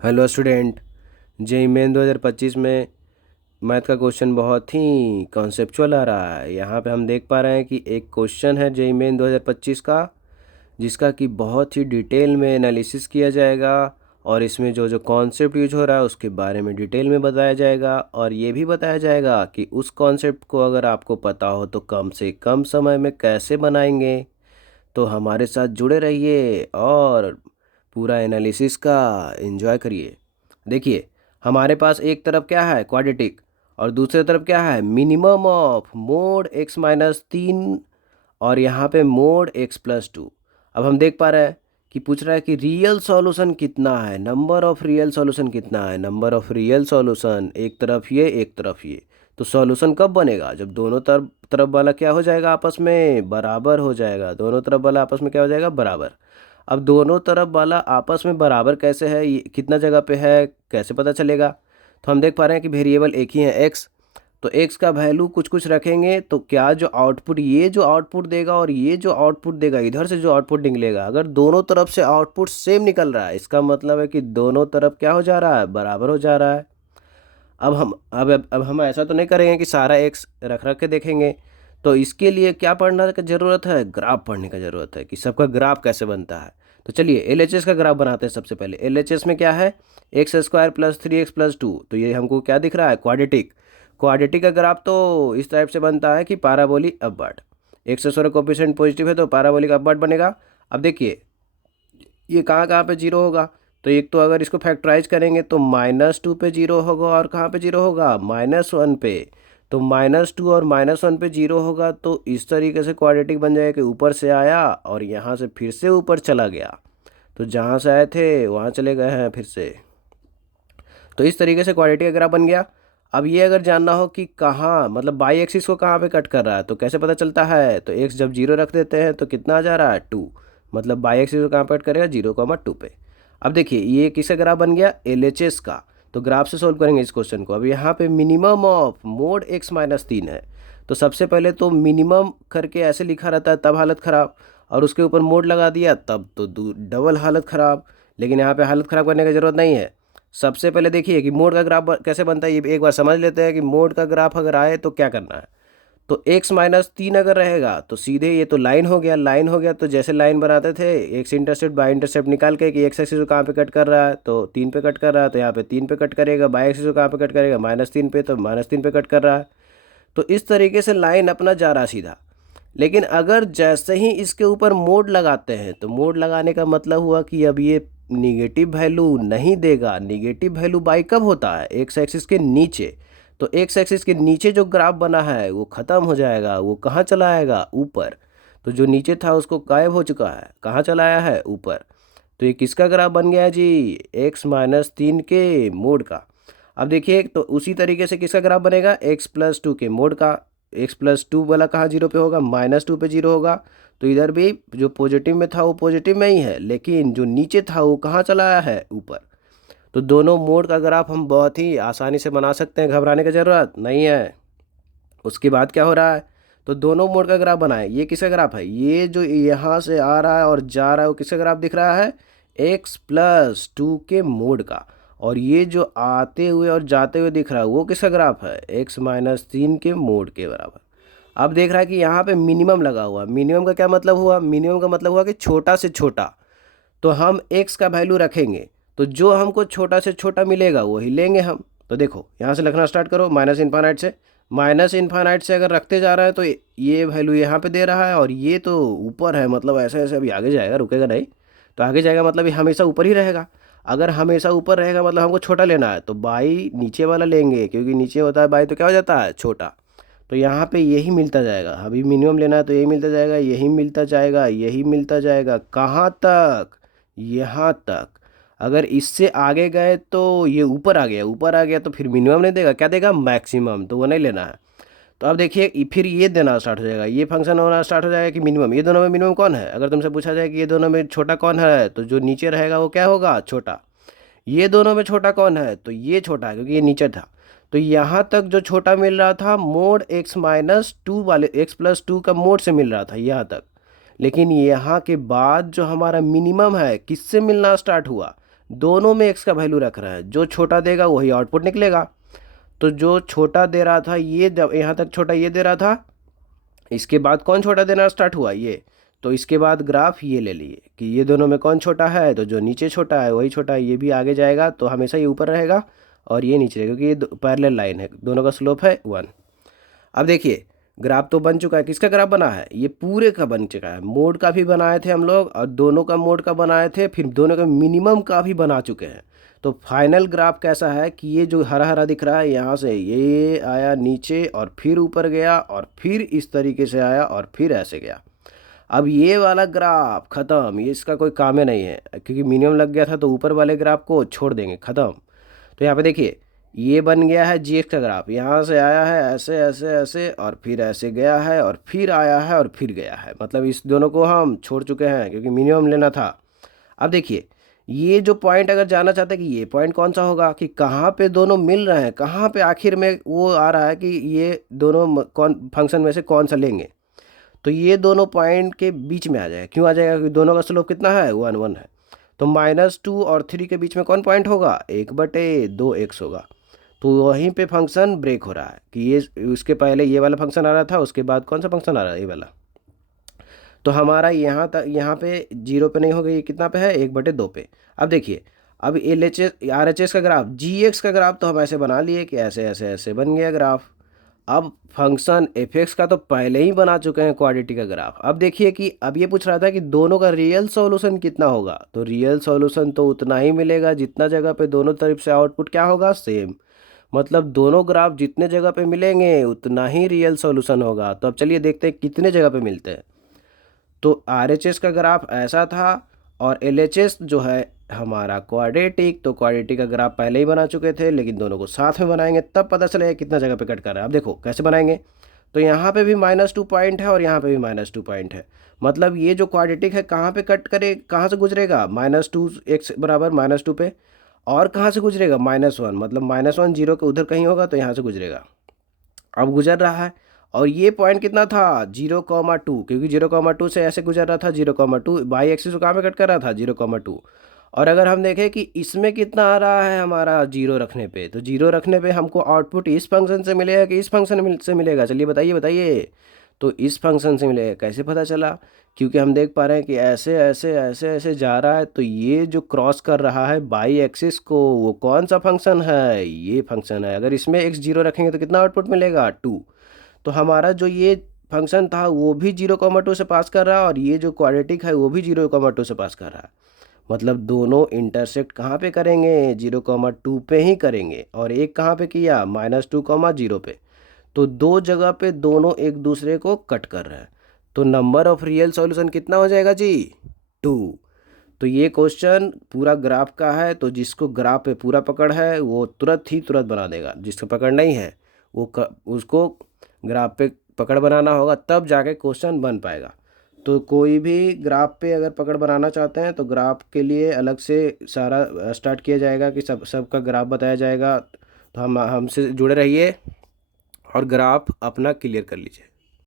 Hello student. JEE main 2025 में math का question बहुत ही कॉन्सेप्चुअल आ रहा है। यहाँ पे हम देख पा रहे हैं कि एक क्वेश्चन है जेईई मेन 2025 का, जिसका कि बहुत ही डिटेल में एनालिसिस किया जाएगा और इसमें जो जो कॉन्सेप्ट यूज हो रहा है उसके बारे में डिटेल में बताया जाएगा और ये भी बताया जाएगा कि उस कॉन्सेप्ट को अगर आपको पता हो तो कम से कम समय में कैसे बनाएंगे। तो हमारे साथ जुड़े रहिए और पूरा एनालिसिस का एंजॉय करिए। देखिए, हमारे पास एक तरफ क्या है, क्वाड्रेटिक, और दूसरी तरफ क्या है, minimum of mode x minus 3 और यहाँ पे मोड एक्स प्लस 2। अब हम देख पा रहे हैं कि पूछ रहा है कि रियल सॉल्यूशन कितना है, नंबर ऑफ रियल सॉल्यूशन कितना है। नंबर ऑफ रियल सॉल्यूशन एक तरफ ये एक तरफ ये, तो सॉल्यूशन कब बनेगा, जब दोनों तरफ तरफ वाला क्या हो जाएगा, आपस में बराबर हो जाएगा। दोनों तरफ वाला आपस में क्या हो जाएगा, बराबर। अब दोनों तरफ वाला आपस में बराबर कैसे है, ये कितना जगह पे है, कैसे पता चलेगा। तो हम देख पा रहे हैं कि वेरिएबल एक ही है, एक्स। तो एक्स का वैल्यू कुछ कुछ रखेंगे तो क्या जो आउटपुट, ये जो आउटपुट देगा और ये जो आउटपुट देगा, इधर से जो आउटपुट निकलेगा, अगर दोनों तरफ से आउटपुट सेम निकल रहा है, इसका मतलब है कि दोनों तरफ क्या हो जा रहा है, बराबर हो जा रहा है। अब हम ऐसा तो नहीं करेंगे कि सारा एक्स रख रख के देखेंगे। तो इसके लिए क्या पढ़ना की ज़रूरत है, ग्राफ पढ़ने का ज़रूरत है कि सबका ग्राफ कैसे बनता है। तो चलिए एलएचएस का ग्राफ बनाते हैं। सबसे पहले एलएचएस में क्या है, x square plus 3x plus 2। तो ये हमको क्या दिख रहा है, क्वाड्रेटिक। क्वाड्रेटिक का ग्राफ तो इस टाइप से बनता है कि parabolic upward, x square coefficient positive है तो पाराबोलिक अपवर्ड बनेगा। अब देखिए ये कहाँ कहाँ पे जीरो होगा, तो एक तो अगर इसको फैक्टराइज करेंगे तो -2 पे जीरो होगा और कहाँ पे जीरो होगा, -1 पे। तो -2 और -1 पे जीरो होगा, तो इस तरीके से क्वाड्रेटिक बन जाएगा कि ऊपर से आया और यहाँ से फिर से ऊपर चला गया। तो जहाँ से आए थे वहाँ चले गए हैं फिर से। तो इस तरीके से क्वाड्रेटिक ग्राफ बन गया। अब ये अगर जानना हो कि कहाँ, मतलब बाई एक्सिस को कहाँ पे कट कर रहा है, तो कैसे पता चलता है, तो एक्स जब जीरो रख देते हैं तो कितना आ जा रहा है, 2। मतलब बाई एक्सिस को कहाँ पे कट करेगा, 0,2 पे। अब देखिए ये किसका ग्राफ बन गया, एलएचएस का। तो ग्राफ से सोल्व करेंगे इस क्वेश्चन को। अब यहाँ पे minimum of mode x minus 3 है, तो सबसे पहले तो मिनिमम करके ऐसे लिखा रहता है तब हालत ख़राब, और उसके ऊपर मोड लगा दिया तब तो डबल हालत ख़राब। लेकिन यहाँ पे हालत ख़राब करने की ज़रूरत नहीं है। सबसे पहले देखिए कि मोड का ग्राफ कैसे बनता है, ये एक बार समझ लेते हैं कि मोड का ग्राफ अगर आए तो क्या करना है। तो एक्स माइनस 3 अगर रहेगा तो सीधे ये तो लाइन हो गया, लाइन हो गया तो जैसे लाइन बनाते थे एक्स इंटरसेप्ट बाय इंटरसेप्ट निकाल के कि एक्स एक्सिस को कहाँ पे कट कर रहा है, तो 3 पे कट कर रहा है, तो यहाँ पे 3 पे कट करेगा। बाय एक्सिस को कहाँ पे कट करेगा, -3 पे, तो -3 पे कट कर रहा है। तो इस तरीके से लाइन अपना जा रहा सीधा। लेकिन अगर जैसे ही इसके ऊपर मोड लगाते हैं, तो मोड लगाने का मतलब हुआ कि अब ये निगेटिव वैल्यू नहीं देगा। निगेटिव वैल्यू बाई कब होता है, एक्स एक्सिस के नीचे। तो एक्स एक्सिस के नीचे जो ग्राफ बना है वो ख़त्म हो जाएगा, वो कहाँ चला आएगा, ऊपर। तो जो नीचे था उसको गायब हो चुका है, कहाँ चला आया है, ऊपर। तो ये किसका ग्राफ बन गया है जी, x-3 के मोड का। अब देखिए तो उसी तरीके से किसका ग्राफ बनेगा, x+2 के मोड का। x+2 वाला कहाँ जीरो पे होगा, -2 पे जीरो होगा। तो इधर भी जो पॉजिटिव में था वो पॉजिटिव में ही है, लेकिन जो नीचे था वो कहाँ चला आया है, ऊपर। तो दोनों मोड का ग्राफ हम बहुत ही आसानी से बना सकते हैं, घबराने की ज़रूरत नहीं है। उसके बाद क्या हो रहा है, तो दोनों मोड का ग्राफ बनाए। ये किसका ग्राफ है, ये जो यहाँ से आ रहा है और जा रहा है वो किसका ग्राफ दिख रहा है, x+2 के मोड का। और ये जो आते हुए और जाते हुए दिख रहा है वो किसका ग्राफ है, x-3 के मोड के बराबर। अब देख रहा है कि यहाँ पे मिनिमम लगा हुआ। मिनिमम का क्या मतलब हुआ, मिनिमम का मतलब हुआ कि छोटा से छोटा। तो हम x का वैल्यू रखेंगे तो जो हमको छोटा से छोटा मिलेगा वही लेंगे हम। तो देखो यहाँ से लिखना स्टार्ट करो, माइनस इन्फानाइट से। माइनस इन्फानाइट से अगर रखते जा रहा है तो ये वैल्यू यहाँ पे दे रहा है और ये तो ऊपर है, मतलब ऐसे ऐसे अभी आगे जाएगा, रुकेगा नहीं। तो आगे जाएगा मतलब ये हमेशा ऊपर ही रहेगा। अगर हमेशा ऊपर रहेगा मतलब हमको छोटा लेना है, तो बाई नीचे वाला लेंगे, क्योंकि नीचे होता है बाई तो क्या हो जाता है, छोटा। तो यहाँ पे यही मिलता जाएगा। अभी मिनिमम लेना है तो यही मिलता जाएगा, यही मिलता जाएगा, यही मिलता जाएगा, कहाँ तक, यहाँ तक। अगर इससे आगे गए तो ये ऊपर आ गया, ऊपर आ गया तो फिर मिनिमम नहीं देगा, क्या देगा, मैक्सिमम। तो वो नहीं लेना है। तो अब देखिए फिर ये देना स्टार्ट हो जाएगा, ये फंक्शन होना स्टार्ट हो जाएगा कि मिनिमम। ये दोनों में मिनिमम कौन है, अगर तुमसे पूछा जाए कि ये दोनों में छोटा कौन है, तो जो नीचे रहेगा वो क्या होगा, छोटा। ये दोनों में छोटा कौन है, तो ये छोटा है क्योंकि ये नीचे था। तो यहाँ तक जो छोटा मिल रहा था मोड x-2 वाले, x+2 का मोड से मिल रहा था यहाँ तक। लेकिन यहाँ के बाद जो हमारा मिनिमम है किससे मिलना स्टार्ट हुआ, दोनों में x का वैल्यू रख रहा है, जो छोटा देगा वही आउटपुट निकलेगा। तो जो छोटा दे रहा था ये, यहाँ तक छोटा ये दे रहा था, इसके बाद कौन छोटा देना स्टार्ट हुआ, ये। तो इसके बाद ग्राफ ये ले लिए कि ये दोनों में कौन छोटा है, तो जो नीचे छोटा है वही छोटा है, ये भी आगे जाएगा तो हमेशा ये ऊपर रहेगा और ये नीचे रहेगा, क्योंकि ये पैरेलल लाइन है, दोनों का स्लोप है 1। अब देखिए ग्राफ तो बन चुका है, किसका ग्राफ बना है, ये पूरे का बन चुका है। मोड का भी बनाए थे हम लोग और दोनों का मोड का बनाए थे, फिर दोनों का मिनिमम का भी बना चुके हैं। तो फाइनल ग्राफ कैसा है कि ये जो हरा हरा दिख रहा है, यहाँ से ये आया नीचे और फिर ऊपर गया और फिर इस तरीके से आया और फिर ऐसे गया। अब ये वाला ग्राफ ख़त्म, ये इसका कोई काम ही नहीं है, क्योंकि मिनिमम लग गया था तो ऊपर वाले ग्राफ को छोड़ देंगे, ख़त्म। तो यहाँ पे देखिए ये बन गया है जी एक्स का ग्राफ, यहाँ से आया है ऐसे ऐसे ऐसे और फिर ऐसे गया है और फिर आया है और फिर गया है, मतलब इस दोनों को हम छोड़ चुके हैं क्योंकि मिनिमम लेना था। अब देखिए ये जो पॉइंट अगर जानना चाहते हैं कि ये पॉइंट कौन सा होगा, कि कहाँ पे दोनों मिल रहे हैं, कहाँ पे आखिर में वो आ रहा है कि ये दोनों कौन फंक्शन में से कौन सा लेंगे, तो ये दोनों पॉइंट के बीच में आ जाएगा। क्यों आ जाएगा, क्योंकि दोनों का स्लोप कितना है 1 1 है। तो -2 और 3 के बीच में कौन पॉइंट होगा, 1/2x होगा। तो वहीं पे फंक्शन ब्रेक हो रहा है कि ये उसके पहले ये वाला फंक्शन आ रहा था, उसके बाद कौन सा फंक्शन आ रहा है, ये वाला। तो हमारा यहाँ तक यहाँ पे 0 पे नहीं होगा, ये कितना पे है 1/2 पे। अब देखिए अब LHS RHS का ग्राफ, GX का ग्राफ तो हम ऐसे बना लिए कि ऐसे ऐसे ऐसे बन गया ग्राफ। अब फंक्शन fx का तो पहले ही बना चुके हैं क्वाड्रेटी का ग्राफ। अब देखिए कि अब ये पूछ रहा था कि दोनों का रियल सॉल्यूशन कितना होगा, तो रियल सॉल्यूशन तो उतना ही मिलेगा जितना जगह पे दोनों तरफ से आउटपुट क्या होगा, सेम। मतलब दोनों ग्राफ जितने जगह पे मिलेंगे उतना ही रियल सॉल्यूशन होगा। तो अब चलिए देखते हैं कितने जगह पे मिलते हैं। तो RHS का ग्राफ ऐसा था और LHS जो है हमारा क्वाड्रेटिक, तो क्वाड्रेटिक का ग्राफ पहले ही बना चुके थे, लेकिन दोनों को साथ में बनाएंगे तब पता चलेगा कितना जगह पे कट कर रहा है। अब देखो कैसे बनाएंगे, तो यहाँ पे भी -2 पॉइंट है और यहाँ पे भी -2 पॉइंट है। मतलब ये जो क्वाड्रेटिक है कहाँ पे कट करे, कहाँ से गुजरेगा, -2x बराबर -2 पे, और कहाँ से गुजरेगा -1, मतलब -1 0 के उधर कहीं होगा तो यहाँ से गुजरेगा। अब गुजर रहा है और ये पॉइंट कितना था 0,2, क्योंकि 0,2 से ऐसे गुजर रहा था 0,2, बाई एक्सिस को कहाँ पे कट कर रहा था 0,2। और अगर हम देखें कि इसमें कितना आ रहा है हमारा 0 रखने पे, तो 0 रखने पे हमको आउटपुट इस फंक्शन से मिलेगा कि इस फंक्शन से मिलेगा, चलिए बताइए बताइए। तो इस फंक्शन से मिलेगा, कैसे पता चला, क्योंकि हम देख पा रहे हैं कि ऐसे ऐसे ऐसे ऐसे जा रहा है, तो ये जो क्रॉस कर रहा है बाई एक्सिस को वो कौन सा फंक्शन है, ये फंक्शन है। अगर इसमें x0 रखेंगे तो कितना आउटपुट मिलेगा 2। तो हमारा जो ये फंक्शन था वो भी 0,2 से पास कर रहा है और ये जो क्वाड्रेटिक है वो भी 0,2 से पास कर रहा है। मतलब दोनों इंटरसेक्ट कहाँ पे करेंगे, 0,2 पे ही करेंगे, और एक कहाँ पे किया -2,0 पे। तो दो जगह पे दोनों एक दूसरे को कट कर रहे हैं। तो नंबर ऑफ रियल सॉल्यूशन कितना हो जाएगा जी, 2। तो ये क्वेश्चन पूरा ग्राफ का है, तो जिसको ग्राफ पे पूरा पकड़ है वो तुरंत बना देगा, जिसको पकड़ नहीं है उसको ग्राफ पे पकड़ बनाना होगा, तब जाके क्वेश्चन बन पाएगा। तो कोई भी ग्राफ पे अगर पकड़ बनाना चाहते हैं तो ग्राफ के लिए अलग से सारा स्टार्ट किया जाएगा कि सबका ग्राफ बताया जाएगा। तो हमसे जुड़े रहिए और ग्राफ अपना क्लियर कर लीजिए।